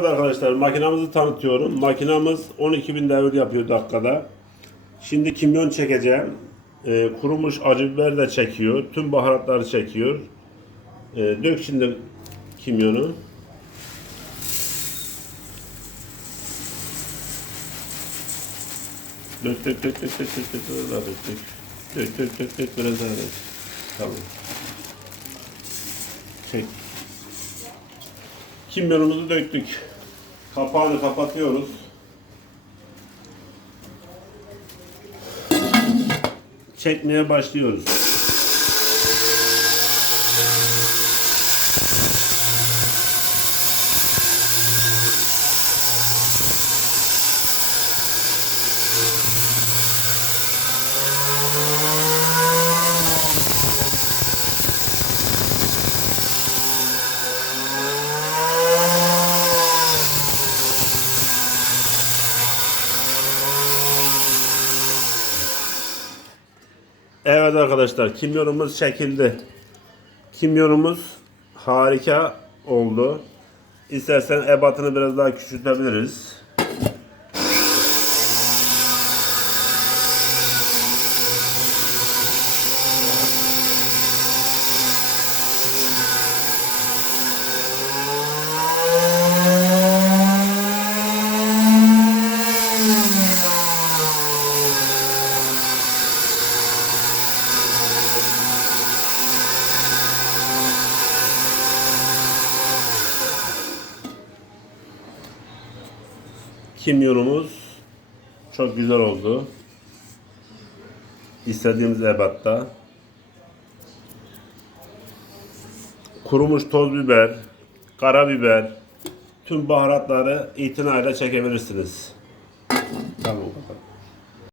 Evet arkadaşlar makinamızı tanıtıyorum. Makinamız 12.000 devir yapıyor dakikada. Şimdi kimyon çekeceğim. Ee, kurumuş acı biber de çekiyor. Tüm baharatları çekiyor. Ee, dök şimdi kimyonu. Dök dök dök dök dök dök dök dök dök. Dök dök dök dök biraz daha dök. Tamam. Çek. Kimyonumuzu döktük. Kapağını kapatıyoruz. Çekmeye başlıyoruz. Evet arkadaşlar kimyonumuz çekildi. Kimyonumuz harika oldu. İstersen ebatını biraz daha küçültebiliriz. Kimyonumuz çok güzel oldu. İstediğimiz ebatta. Kurumuş toz biber, karabiber, tüm baharatları itinayla çekebilirsiniz. Tamam.